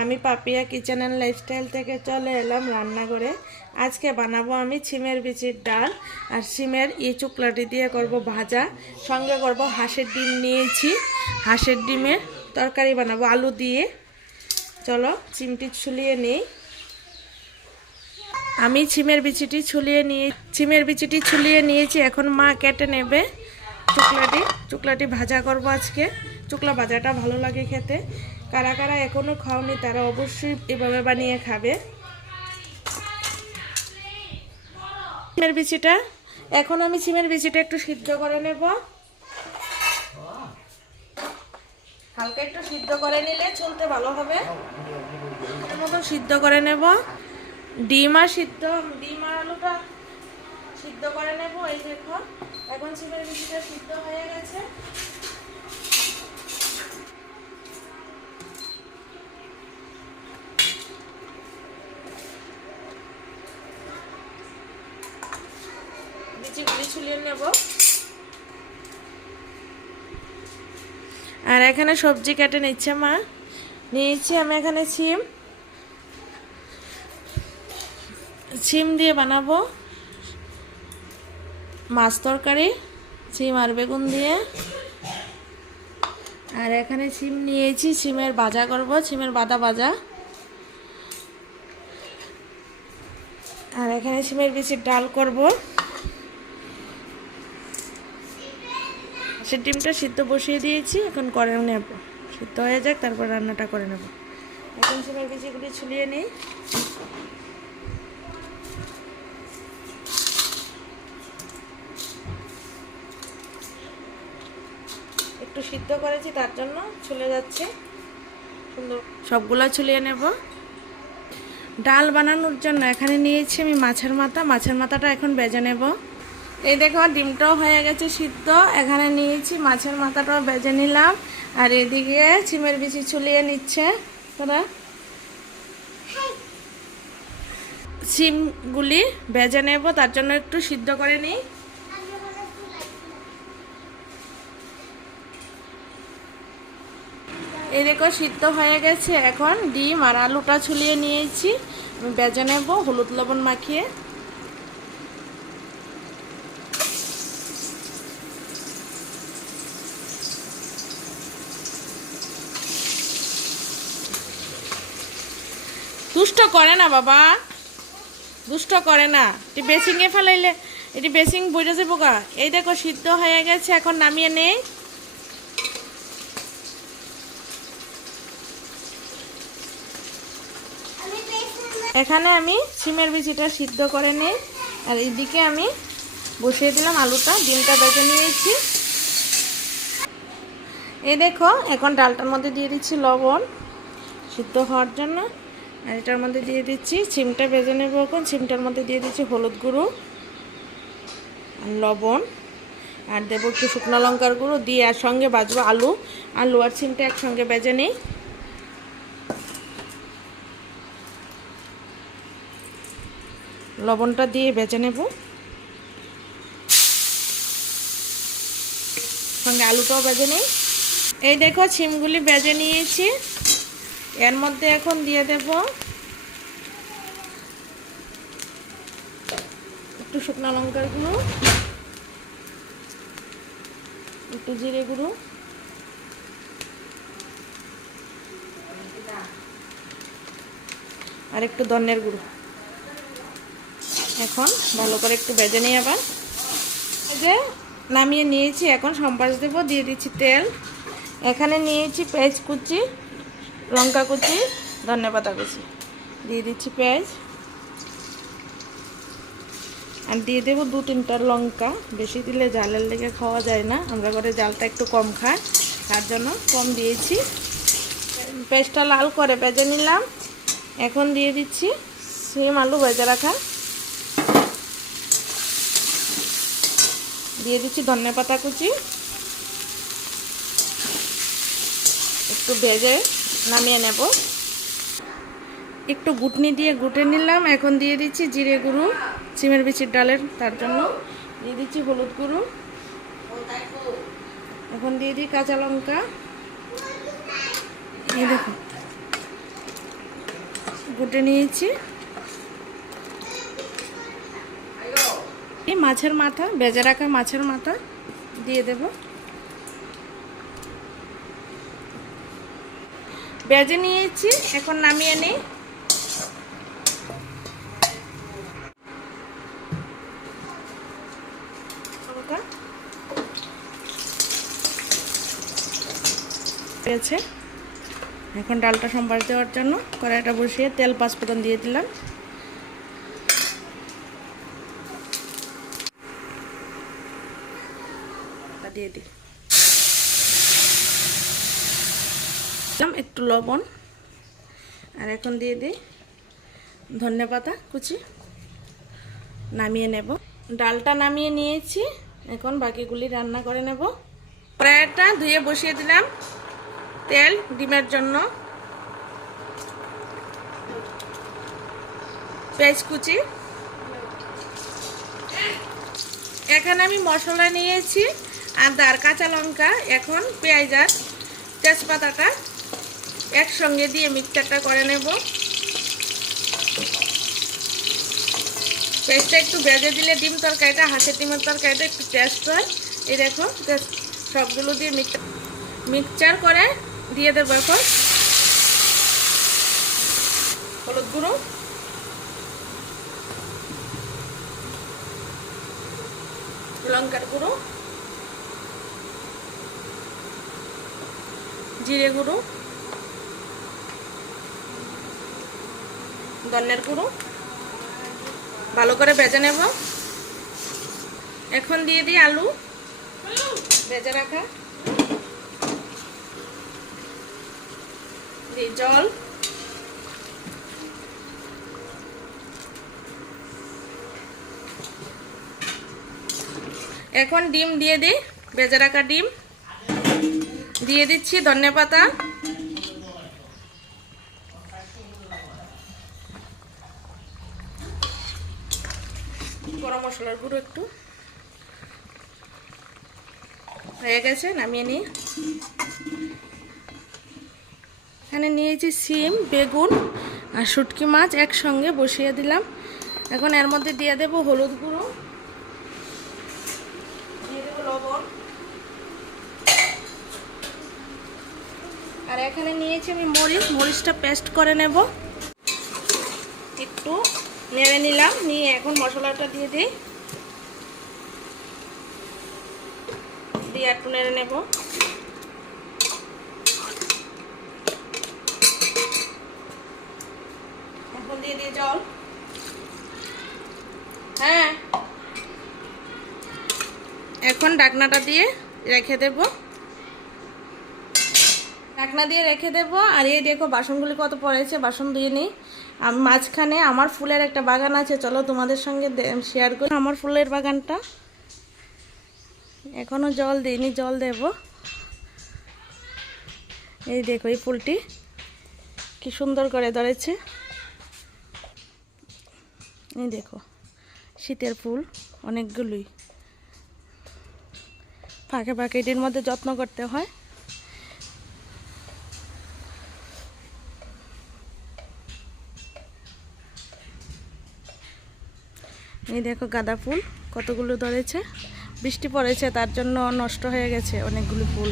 আমি Papiya kitchen and lifestyle থেকে চলে এলাম রান্নাঘরে। আজকে বানাবো আমি সিমের বিচির ডাল আর সিমের চুকলাটি দিয়ে করব ভাজা। সঙ্গে করব হাঁসের ডিম নিয়েছি। হাঁসের ডিমের তরকারি বানাবো আলু দিয়ে। চলো চিমটি ছুলিয়ে নিই। আমি ছিমের বিচিটি ছুলিয়ে নিয়ে ছিমের বিচিটি ছুলিয়ে নিয়েছি, এখন মা কেটে নেবে। চুকলাটি চুকলাটি ভাজা করব আজকে। চুকলা ভাজাটা ভালো লাগে খেতে। কারা কারা এখনও খাওনি তারা অবশ্যই এভাবে বানিয়ে খাবে। সিমের বিচিটা, এখন আমি সিমের বিচিটা একটু সিদ্ধ করে নেব। হালকা একটু সিদ্ধ করে নিলে চলতে ভালো হবে। মতন সিদ্ধ করে নেব। ডিম আর সিদ্ধ, ডিম আর আলুটা সিদ্ধ করে নেব, এই দেখো এখন। সিমের বিচিটা সিদ্ধ হয়ে গেছে। আর এখানে সবজি কেটে নিচ্ছে মা। নিয়েছি আমি এখানে সিম সিম দিয়ে বানাবো। মাছ তরকারি সিম আর বেগুন দিয়ে। আর এখানে সিম নিয়েছি সিমের ভাজা করব সিমের বাদা ভাজা। আর এখানে সিমের বিচির ডাল করব। সে ডিমটা সিদ্ধ বসিয়ে দিয়েছি, এখন করে নেব। সিদ্ধ হয়ে যাক, তারপর রান্নাটা করে নেব। এখন সিমের বিচিগুলি ছুলিয়ে নিই। একটু সিদ্ধ করেছি, তার জন্য ছুলে যাচ্ছে। সুন্দর। সবগুলো ছুলিয়ে নেব। ডাল বানানোর জন্য এখানে নিয়েছি আমি মাছের মাথা। মাছের মাথাটা এখন বেজে নেব। এই দেখো ডিমটাও হয়ে গেছে সিদ্ধ। এখানে নিয়েছি মাছের মাথাটাও বেজে নিলাম। আর এদিকে চিমের বিচি ছুলিয়ে নিচ্ছে তোরা সিমগুলি বেজে নেব, তার জন্য একটু সিদ্ধ করে নিই। এই দেখো, সিদ্ধ হয়ে গেছে। এখন ডিম আর আলুটা ছুলিয়ে নিয়েছি। আমি বেজে নেব, হলুদ লবণ মাখিয়ে। দুষ্ট করে না বাবা। দুষ্ট করে না। এটি বেসিংয়ে ফেলাইলে, এটি বেসিং বইটা যাব গা। এই দেখো, সিদ্ধ হয়ে গেছে, এখন নামিয়ে নেই। এখানে আমি সিমের বিচিটা সিদ্ধ করে নিই। আর এইদিকে আমি বসিয়ে দিলাম আলুটা, ডিমটা বেজে নিয়েছি। এই দেখো, এখন ডালটার মধ্যে দিয়ে দিচ্ছি লবণ সিদ্ধ হওয়ার জন্য। আর এটার মধ্যে দিয়ে দিচ্ছি সিমটা বেজে নেব এখন। সিমটার মধ্যে দিয়ে দিচ্ছি হলুদ গুঁড়ো আর লবণ। আর দেবো একটু শুকনো লঙ্কার গুঁড়ো দিয়ে আর সঙ্গে বাজবো আলু। আলু আর সিমটা একসঙ্গে বেজে নিই। লবণটা দিয়ে বেজে নেব। সঙ্গে আলুটাও বেজে নেই। এই দেখো ছিমগুলি বেজে নিয়েছি। এর মধ্যে এখন দিয়ে দেব একটু শুকনো লঙ্কার গুঁড়ো, একটু জিরে গুঁড়ো। আর একটু ধনের গুঁড়ো। এখন ভালো করে একটু বেজে নিই আবার। যে নামিয়ে নিয়েছি, এখন সম্পাস দেব, দিয়ে দিচ্ছি তেল। এখানে নিয়েছি পেঁয়াজ কুচি, লঙ্কা কুচি ধনে পাতা কুচি দিয়ে দিচ্ছি পেঁয়াজ। আর দিয়ে দেবো দু তিনটা লঙ্কা। বেশি দিলে জালের লেগে খাওয়া যায় না, আমরা ঘরে জালটা একটু কম খাই। তার জন্য কম দিয়েছি। পেঁয়াজটা লাল করে ভেজে নিলাম। এখন দিয়ে দিচ্ছি সিম আলু ভেজে রাখা। দিয়ে দিচ্ছি ধনে পাতা কুচি। একটু ভেজে নামিয়ে নেব। একটু গুটনি দিয়ে গুটে নিলাম। এখন দিয়ে দিচ্ছি জিরে গুঁড়ো সিমের বিচির ডালের তার জন্য। দিয়ে দিচ্ছি হলুদ গুঁড়ো। এখন দিয়ে দিই কাঁচা লঙ্কা। এই দেখো কুটে নিয়েছি। এই মাছের মাথা বেজে রাখা মাছের মাথা দিয়ে দেব। বেজে নিয়েছি, এখন নামিয়ে নিই। এখন ডালটা সম্বার দেওয়ার জন্য কড়াইটা বসিয়ে তেল পাঁচফোড়ন দিয়ে দিলাম। দিয়ে দিই একটু লবণ, আর এখন দিয়ে দিই ধনে পাতা কুচি নামিয়ে নেব। ডালটা নামিয়ে নিয়েছি, এখন বাকিগুলি রান্না করে নেব। কড়াইটা ধুয়ে বসিয়ে দিলাম তেল ডিমের জন্য। পেঁয়াজ কুচি। এখানে আমি মশলা নিয়েছি আর কাঁচা লঙ্কা, এখন পেঁয়াজ আর তেজপাতাটা একসঙ্গে দিয়ে মিক্সচারটা করে নেব। পেঁয়াজটা একটু ভেজে দিলে ডিম তরকারিটা, হাঁসের ডিমের তরকারিটা একটু টেস্ট হয়। এই দেখো সবগুলো দিয়ে মিক্সচার মিক্সচার করে দিয়ে দেবো এখন। হলুদ গুঁড়ো। লঙ্কার গুঁড়ো। জিরে গুঁড়ো, ধনের গুঁড়ো, ভালো করে ভেজে নেব। এখন দিয়ে দিই আলু, ভেজে রাখা। জল। এখন ডিম দিয়ে দিই, ভেজে রাখা ডিম। দিয়ে দিচ্ছি ধনে পাতা। গরম মশলার গুঁড়ো একটু। হয়ে গেছে, নামিয়ে নিই। এখানে নিয়েছি সিম, বেগুন আর শুটকি মাছ একসঙ্গে বসিয়ে দিলাম। এখন এর মধ্যে দিয়ে দেব হলুদ গুঁড়ো দিয়ে দেবো লবণ আর এখানে নিয়েছি আমি মরিচ। মরিচটা পেস্ট করে নেব। একটু নেড়ে নিলাম। নিয়ে এখন মশলাটা দিয়ে দিই। দিয়ে একটু নেড়ে নেব। এখন দিয়ে দিয়ে জল। হ্যাঁ। এখন ডাকনাটা দিয়ে রেখে দেব। ডাকনা দিয়ে রেখে দেব। আর এই দেখো, বাসনগুলি কত পড়েছে, বাসন ধুয়ে নিই। আমি মাঝখানে আমার ফুলের একটা বাগান আছে, চলো তোমাদের সঙ্গে শেয়ার করি। আমার ফুলের বাগানটা। এখনও জল দিইনি, জল দেব। এই দেখো, এই ফুলটি কি সুন্দর করে ধরেছে। এই দেখো, শীতের ফুল, অনেকগুলোই। ফাঁকে ফাঁকে এটির মধ্যে যত্ন করতে হয়। এই দেখো গাঁদা ফুল, কতগুলো ধরেছে? বৃষ্টি পড়েছে, তার জন্য নষ্ট হয়ে গেছে অনেকগুলো ফুল।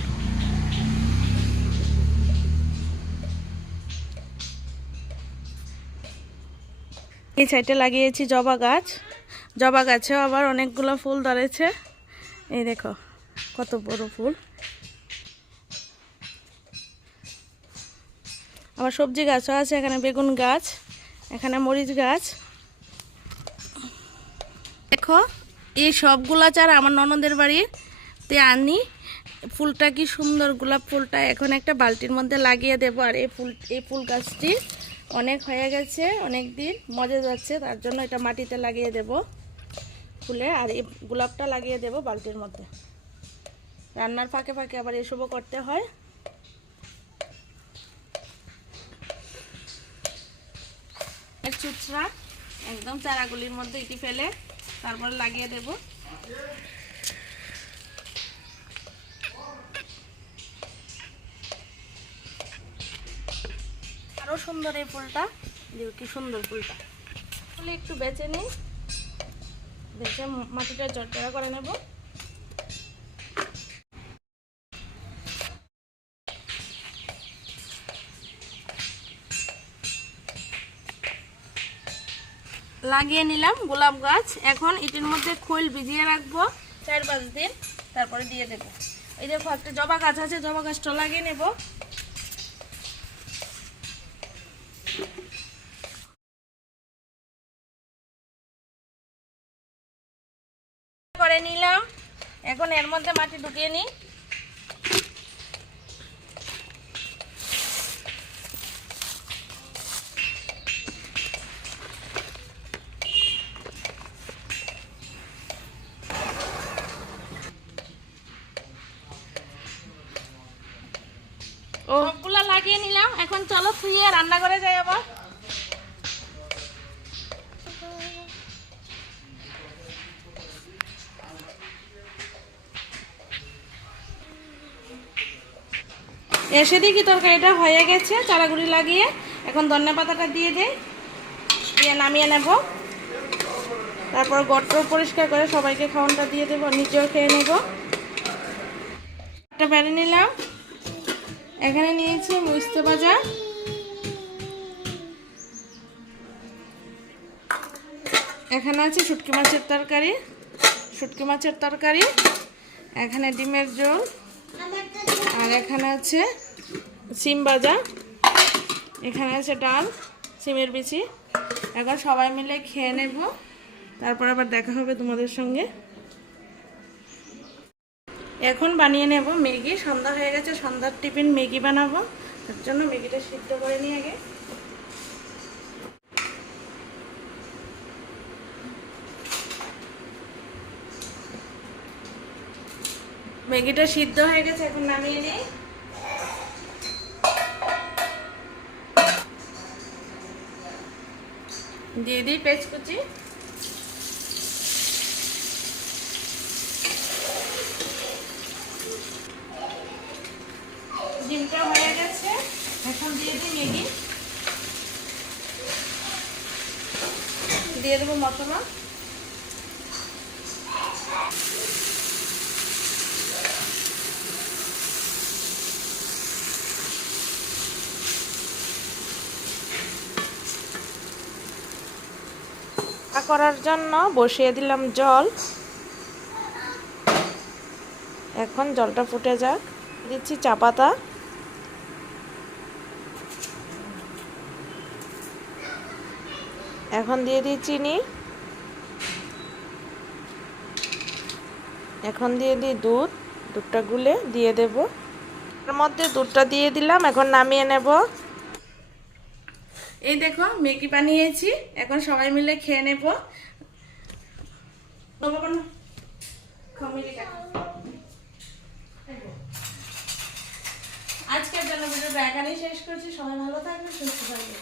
এই সাইডে লাগিয়েছি জবা গাছ। জবা গাছেও আবার অনেকগুলো ফুল ধরেছে। এই দেখো, কত বড় ফুল। আবার সবজি গাছও আছে, এখানে বেগুন গাছ, এখানে মরিচ গাছ। দেখো, এই সবগুলা চারা আমার ননদের বাড়িতে আনি, ফুলটা কি সুন্দর, গোলাপ ফুলটা এখন একটা বালতির মধ্যে লাগিয়ে দেবো। আর এই ফুল এই ফুল গাছটি অনেক হয়ে গেছে, অনেক দিন মজা যাচ্ছে, তার জন্য এটা মাটিতে লাগিয়ে দেব ফুলে। আর এই গোলাপটা লাগিয়ে দেব বালতির মধ্যে। রান্নার ফাঁকে ফাঁকে আবার এসবও করতে হয়। চুচড়া একদম চারাগুলির মধ্যে এটি ফেলে তারপর লাগিয়ে দেব। আরও সুন্দর এই ফুলটা। দেখো কি সুন্দর ফুলটা। ফুলে একটু বেছে নিই। বেছে মাটিটা জটজড়া করে নেব। লাগিয়ে নিলাম গোলাপ গাছ। এখন এটির মধ্যে খোল ভিজিয়ে রাখব চার পাঁচ দিন, তারপরে দিয়ে দেব। এই দেখো, একটা জবা গাছ আছে, জবা গাছটা লাগিয়ে নেব। করে নিলাম। এখন এর মধ্যে মাটি ঢুকিয়ে নিই। এসে দেখি তরকারিটা হয়ে গেছে, চারাগুড়ি লাগিয়ে। এখন ধনে পাতাটা দিয়ে দেই, দিয়ে নামিয়ে নেব। তারপর গট্ট পরিষ্কার করে সবাইকে খাওয়ানটা দিয়ে দেবো, নিজেও খেয়ে নেব। একটা বেড়ে নিলাম। এখানে নিয়েছি মুস্তে ভাজা। এখানে আছে শুটকি মাছের তরকারি, শুটকি মাছের তরকারি। এখানে ডিমের ঝোল। আর এখানে আছে সিম ভাজা এখানে আছে ডাল, সিমের বিচি। এখন সবাই মিলে খেয়ে নেব। তারপর আবার দেখা হবে তোমাদের সঙ্গে। এখন বানিয়ে নেব ম্যাগি। সন্ধ্যা হয়ে গেছে, সন্ধ্যার টিফিন ম্যাগি বানাবো। তার জন্য ম্যাগিটা সিদ্ধ করে নিয়ে আগে। ম্যাগিটা সিদ্ধ হয়ে গেছে, এখন নামিয়ে নিই। দিয়ে দিই পেঁচ কুচি ডিমটা হয়ে গেছে, এখন দিয়ে দিই ম্যাগি। দিয়ে দেবো মশলা। করার জন্য বসিয়ে দিলাম জল। এখন জলটা ফুটে যাক। দিচ্ছি চা পাতা। এখন দিয়ে দিই চিনি। এখন দিয়ে দিই দুধ। দুধটা গুলে দিয়ে দেব। এর মধ্যে দুধটা দিয়ে দিলাম। এখন নামিয়ে নেব। এই দেখো, মেগি বানিয়েছি। এখন সবাই মিলে খেয়ে নেব। আজকের জন্য ভিডিওটা এখানেই শেষ করছি। সবাই ভালো থাকবে সুস্থ থাকবে